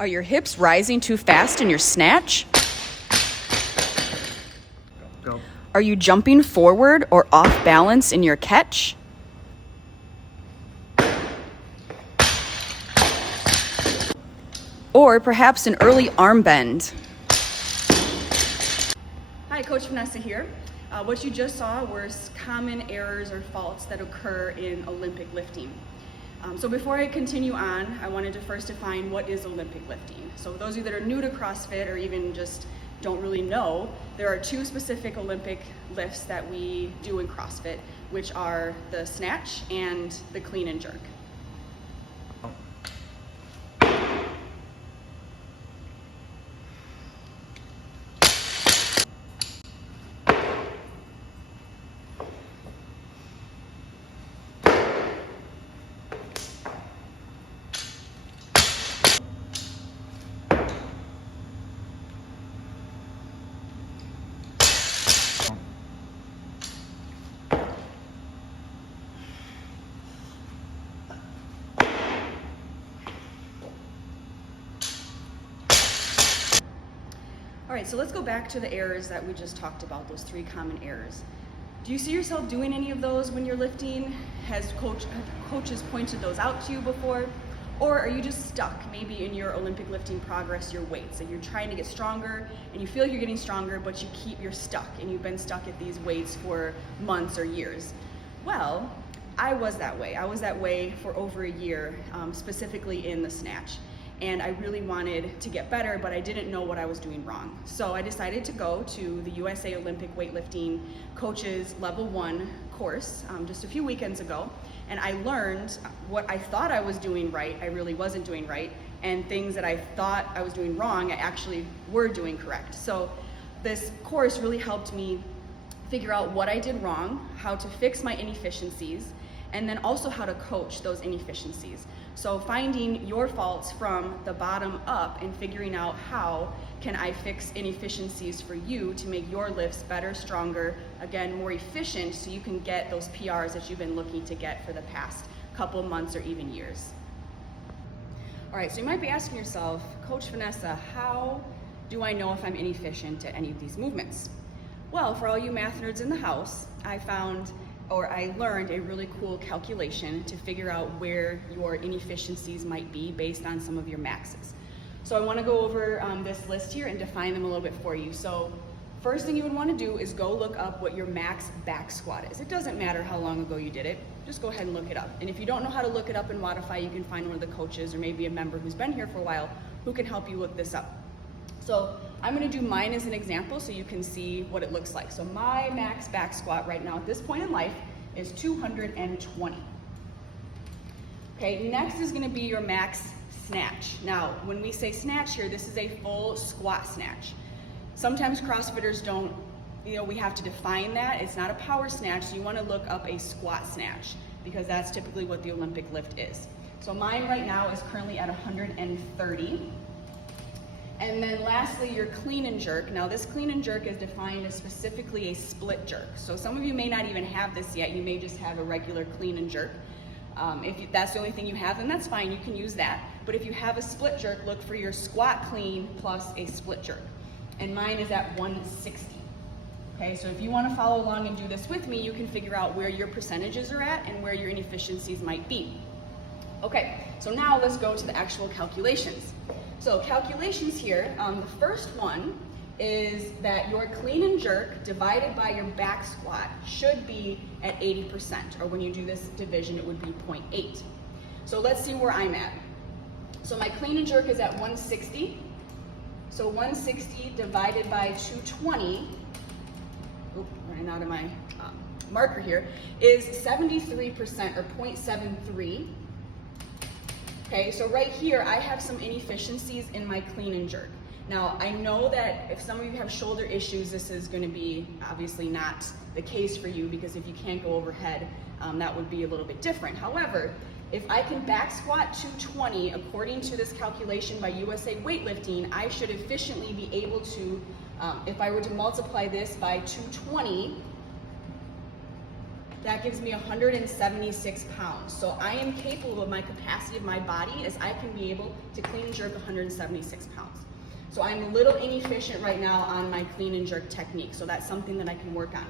Are your hips rising too fast in your snatch? Go. Are you jumping forward or off balance in your catch? Or perhaps an early arm bend? Hi, Coach Vanessa here. What you just saw were common errors or faults that occur in Olympic lifting. So before I continue on, I wanted to first define what is Olympic lifting. So those of you that are new to CrossFit or even just don't really know, there are two specific Olympic lifts that we do in CrossFit, which are the snatch and the clean and jerk. All right, so let's go back to the errors that we just talked about, those three common errors. Do you see yourself doing any of those when you're lifting? Have coaches pointed those out to you before? Or are you just stuck maybe in your Olympic lifting progress, your weights, and you're trying to get stronger and you feel you're getting stronger, but you're stuck and you've been stuck at these weights for months or years? Well, I was that way. I was that way for over a year, specifically in the snatch. And I really wanted to get better, but I didn't know what I was doing wrong. So I decided to go to the USA Olympic Weightlifting Coaches Level 1 course just a few weekends ago, and I learned what I thought I was doing right, I really wasn't doing right, and things that I thought I was doing wrong, I actually were doing correct. So this course really helped me figure out what I did wrong, how to fix my inefficiencies, and then also how to coach those inefficiencies. So finding your faults from the bottom up and figuring out how can I fix inefficiencies for you to make your lifts better, stronger, again, more efficient, so you can get those PRs that you've been looking to get for the past couple months or even years. All right, so you might be asking yourself, Coach Vanessa, how do I know if I'm inefficient at any of these movements? Well, for all you math nerds in the house, I learned a really cool calculation to figure out where your inefficiencies might be based on some of your maxes. So I want to go over this list here and define them a little bit for you. So first thing you would want to do is go look up what your max back squat is. It doesn't matter how long ago you did it, just go ahead and look it up. And if you don't know how to look it up in Modify, you can find one of the coaches or maybe a member who's been here for a while who can help you look this up. So I'm going to do mine as an example so you can see what it looks like. So my max back squat right now at this point in life is 220. Okay, next is going to be your max snatch. Now, when we say snatch here, this is a full squat snatch. Sometimes CrossFitters don't, we have to define that. It's not a power snatch, so you want to look up a squat snatch because that's typically what the Olympic lift is. So mine right now is currently at 130. And then lastly, your clean and jerk. Now this clean and jerk is defined as specifically a split jerk. So some of you may not even have this yet. You may just have a regular clean and jerk. If that's the only thing you have, then that's fine. You can use that. But if you have a split jerk, look for your squat clean plus a split jerk. And mine is at 160. Okay, so if you want to follow along and do this with me, you can figure out where your percentages are at and where your inefficiencies might be. Okay, so now let's go to the actual calculations. So calculations here, the first one is that your clean and jerk divided by your back squat should be at 80%, or when you do this division, it would be 0.8. So let's see where I'm at. So my clean and jerk is at 160. So 160 divided by 220, running out of my marker here, is 73% or 0.73. Okay, so right here, I have some inefficiencies in my clean and jerk. Now, I know that if some of you have shoulder issues, this is going to be obviously not the case for you, because if you can't go overhead, that would be a little bit different. However, if I can back squat 220 according to this calculation by USA Weightlifting, I should efficiently be able to, if I were to multiply this by 220, that gives me 176 pounds. So I am capable of my capacity of my body as I can be able to clean and jerk 176 pounds. So I'm a little inefficient right now on my clean and jerk technique, so that's something that I can work on.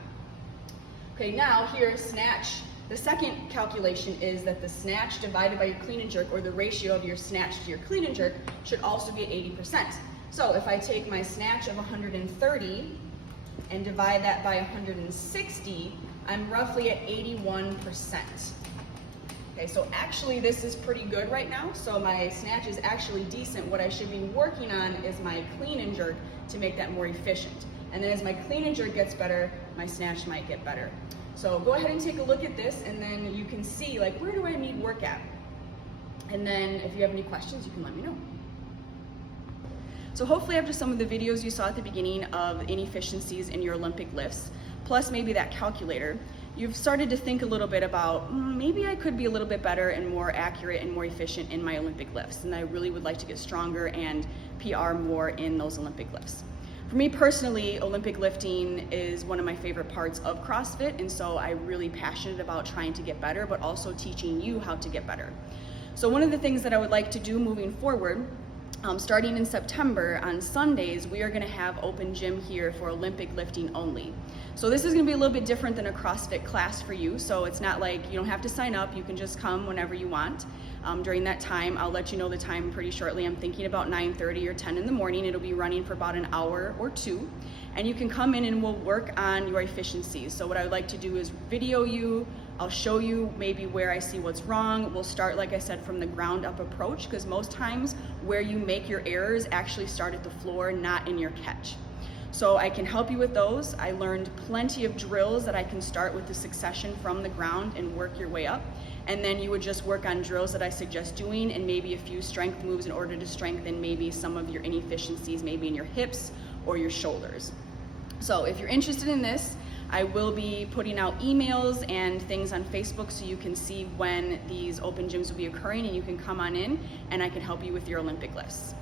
Okay, now here, snatch. The second calculation is that the snatch divided by your clean and jerk, or the ratio of your snatch to your clean and jerk, should also be at 80%. So if I take my snatch of 130 and divide that by 160, I'm roughly at 81%. Okay, so actually this is pretty good right now. So my snatch is actually decent. What I should be working on is my clean and jerk to make that more efficient. And then as my clean and jerk gets better, my snatch might get better. So go ahead and take a look at this, and then you can see, like, where do I need work at? And then if you have any questions, you can let me know. So hopefully after some of the videos you saw at the beginning of inefficiencies in your Olympic lifts, plus maybe that calculator, you've started to think a little bit about, maybe I could be a little bit better and more accurate and more efficient in my Olympic lifts, and I really would like to get stronger and PR more in those Olympic lifts. For me personally, Olympic lifting is one of my favorite parts of CrossFit, and so I'm really passionate about trying to get better, but also teaching you how to get better. So one of the things that I would like to do moving forward, starting in September, on Sundays, we are gonna have open gym here for Olympic lifting only. So this is gonna be a little bit different than a CrossFit class for you, so it's not like you don't have to sign up, you can just come whenever you want. During that time, I'll let you know the time pretty shortly. I'm thinking about 9:30 or 10 in the morning. It'll be running for about an hour or two, and you can come in and we'll work on your efficiencies. So what I would like to do is video you, I'll show you maybe where I see what's wrong. We'll start, like I said, from the ground up approach, because most times where you make your errors actually start at the floor, not in your catch. So I can help you with those. I learned plenty of drills that I can start with the succession from the ground and work your way up. And then you would just work on drills that I suggest doing, and maybe a few strength moves in order to strengthen maybe some of your inefficiencies, maybe in your hips or your shoulders. So if you're interested in this, I will be putting out emails and things on Facebook so you can see when these open gyms will be occurring, and you can come on in and I can help you with your Olympic lifts.